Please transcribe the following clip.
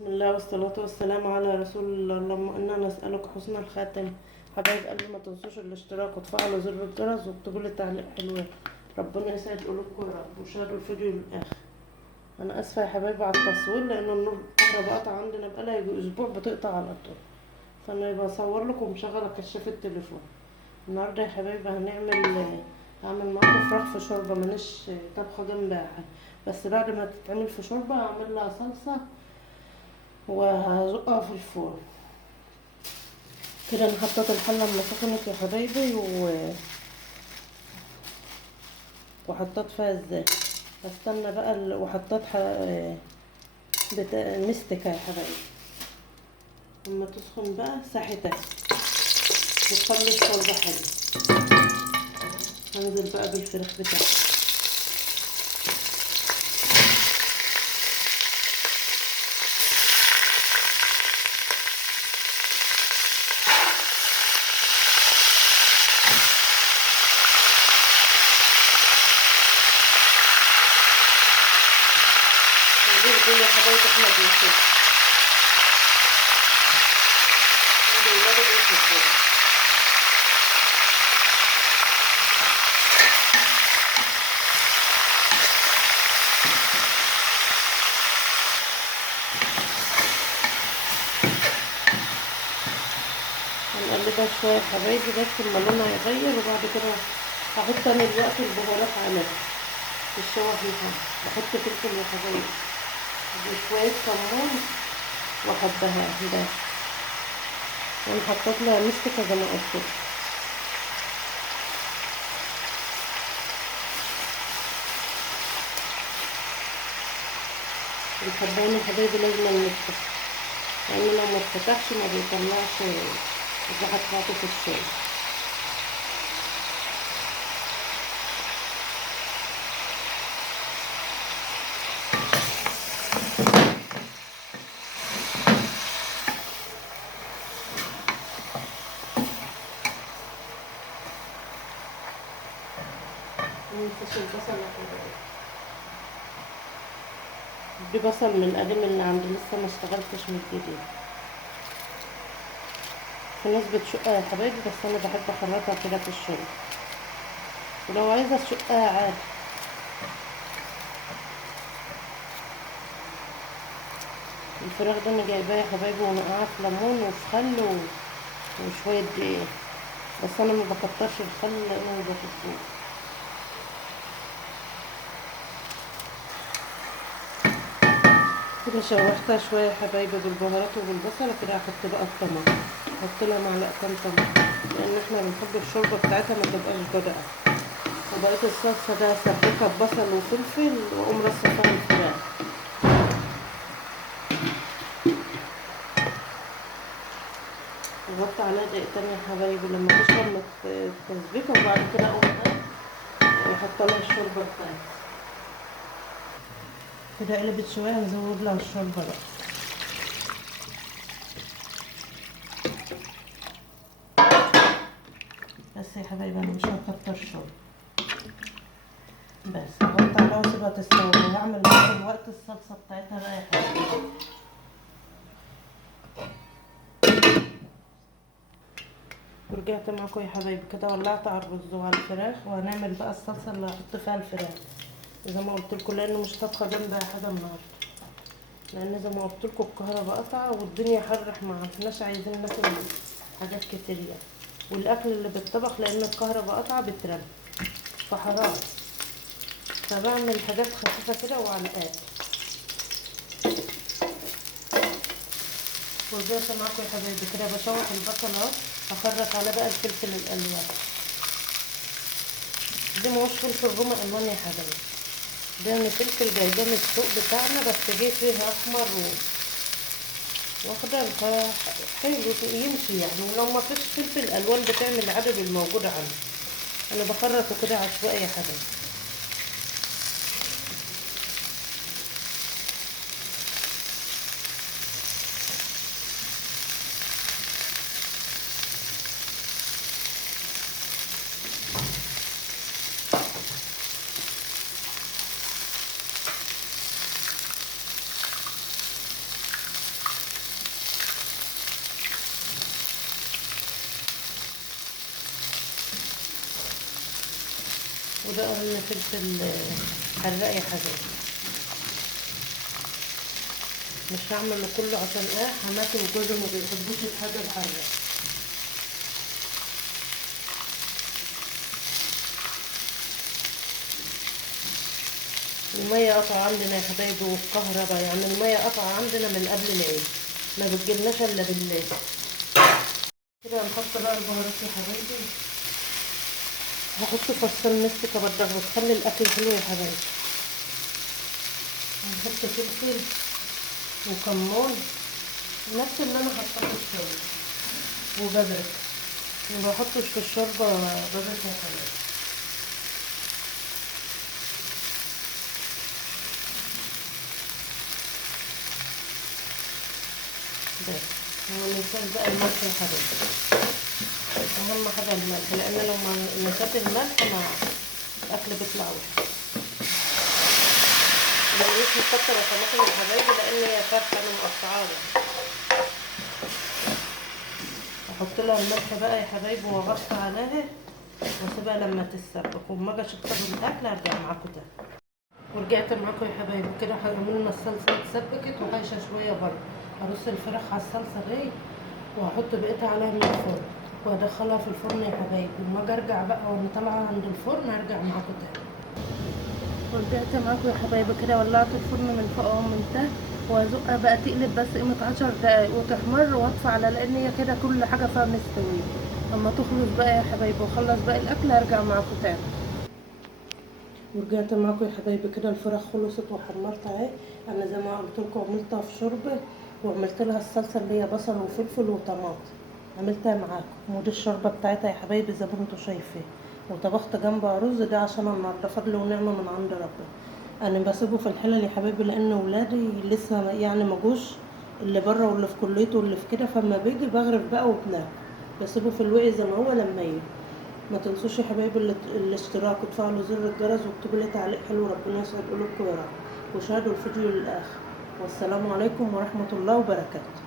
بسم الله والصلاة والسلام على رسول الله. اللهم إنا نسألك حسن الخاتم. حبايب قلبي، ما تنسوش الاشتراك وتفعلوا زر الجرس واكتبوا لي تعليق حلو. ربنا يسعد قلوبكم يا رب، وشاركوا الفيديو للآخر. أنا آسفة يا حبايبي على التصوير، لأن النور الكهرباء قطع عندنا بقالها يجي أسبوع بتقطع على طول، فأنا بصور لكم مشغلة كشاف التليفون. النهاردة يا حبايبي هعمل معاكم فراخ في شوربة، مانيش طبخة جنبها، بس بعد ما تتعمل في شوربة هعمل لها صلصة وهزقها في الفرن. كده انا حطيت الحله لما سخنت يا حبايبي وحطيت فيها الزيت. هستنى بقى وحطيت مستكه يا حبايبي. لما تسخن بقى ساحتها وتخلي الشوربه حلوه. هنزل بقى بالفراخ بتاعتي. دول يا حبايبي احنا بناكل الولاد بيحبوها. هنقلبها شويه يا حبايبي بس اما لونها يغير، وبعد كده هحط انا دلوقتي البهارات عليها في الشوح بتاعها. بحط فلفل يا حبايبي وشويه كمون وحبهان بس، وانا حطيت لها مستكه زي ما قلت لكم. الحبهان يا حبايبي لازم نفتح، لان لو ما اتفتحش ما بيطلعش الريحه بتاعته في الشاي. مننساش البصل يا حبايبي، دي بصل من القديم اللي عندي، لسه ما اشتغلتش من الجديد. في ناس بتشقها يا حبايبي، بس انا بحب اخرطها كده في الشوربه، ولو عايزه تشقها عادي. الفراخ ده انا جايباه يا حبايبي ونقعها في ليمون وفي خل وشويه دقيق، بس انا ما بكترش الخل لانه ما بحبوش. كده شوحتها شويه يا حبايبي بالبهارات وبالبصل. كده هحط بقى الطماطم، هحط لها معلقتين طماطم، لان احنا بنحب الشوربه بتاعتها ما تبقاش جدعه. وبقيت الصلصه ده سبكها ببصل وفلفل، واقوم رصه فيها الفراخ. وغطي عليها دقيقتين يا حبايبي لما تشرب من التسبيكه، وبعد كده اقوم احط لها الشوربه بتاعتي. كده قلبت شويه، هنزود لها الشوربه بقى. بس يا حبايبي انا مش هكتر شوربه، بس هحط عليها واسيبها تستوي، وهعمل بقى دلوقتي الصلصه بتاعتها بقى يا حبايبي. ورجعت معاكم يا حبايبي. كده ولعت على الرز وعلى الفراخ، وهنعمل بقى الصلصه اللي هحط فيها الفراخ زي ما قلت لكم، لانه مش طبخه جنبها حاجه النهارده، لان زي ما قلت لكم الكهرباء قطعه والدنيا حرح، ما عرفناش عايزين ناكل حاجات كتير يعني، والاكل اللي بيتطبخ لان الكهرباء قطعه بترمي فحرام، فبعمل حاجات خفيفه كده وعلى القد. ورجعت معاكم يا حبايبي. كده بشوح البصل اهو، هخرط على بقى الفلفل الالوان. ده مش فلفل رومي الوان يا حبايبي، ده من فلفل جايباه من السوق بتاعنا، بس جه فيه احمر واخضر، حلو يمشي يعني. ولو ما فيش فلفل الوان بتعمل العدد الموجود عندي. انا بخرطه كده عشوائي يا حبايبي. وده قرن فلفل حراق يا حبايبي. مش هعمل كله عشان حماتي وجوزي ما بيحبوش الحاجه الحراقه. المية قطع عندنا يا حبايبي والكهرباء، يعني المية قطع عندنا من قبل العيد، ما بتجيلناش الا بالليل. كده هنحط بقى البهارات يا حبايبي. هحط فصين مستكة بالضغط بتخلي الاكل حلو يا حبايبي. هنحط فلفل وكمون نفس اللي انا حطيته في الشوربه، وبابريكا. ما بحطش في الشوربه بابريكا يا حبايبي. بس ومننساش بقى الملح يا حبايبي، اهم حاجه الملح، لان لو ما نسيت الملح ما الاكل بيطلع وحش. مبقيش نكتر الطماطم يا حبايبي لان هي فرخه انا مقطعاها. احط لها الملح بقى يا حبايبي واغطي عليها واسيبها لما تتسبك، وما اجي اشطب الاكل ارجع معاكم تاني. ورجعت معاكم يا حبايبي. كده عملنا الصلصه اتسبكت وحايشه شويه برضه. هرص الفراخ على الصلصه دي وهحط بقيتها عليها من الفرن وادخلها في الفرن يا حبايبي. وما اجي ارجع بقى وانا طالعه عند الفرن هرجع معاكم تاني. ورجعت معاكم يا حبايبي. كده ولعت الفرن من فوق ومن تحت وازقها بقى تقلب بس قيمه 10 دقايق وتحمر، واطفي على لان هي كده كل حاجه فيها مستويه. اما تخلص بقى يا حبايبي واخلص باقي الاكل هرجع معاكم تاني. ورجعت معاكم يا حبايبي. كده الفراخ خلصت وحمرت اهي. انا زي ما قلت لكم عملتها في شوربه، وعملت لها الصلصه اللي هي بصل وفلفل وطماطم، عملتها معاكم. ودي الشوربه بتاعتها يا حبايبي زي ما انتم شايفين. وطبخت جنبها رز، ده عشان النهارده فضل ونعمه من عند ربنا. انا بسيبه في الحلل يا حبايبي لان ولادي لسه يعني ما جوش، اللي بره واللي في كليته واللي في كده، فما بيجي بغرف بقى وبناكل. بسيبه في الوعي زي ما هو لما يجي. ما تنسوش يا حبايبي الاشتراك وتفعلوا زر الجرس واكتبوا لي تعليق حلو، ربنا يسعد قلوبكم يا رب. وشاهدوا الفيديو للاخر. والسلام عليكم ورحمه الله وبركاته.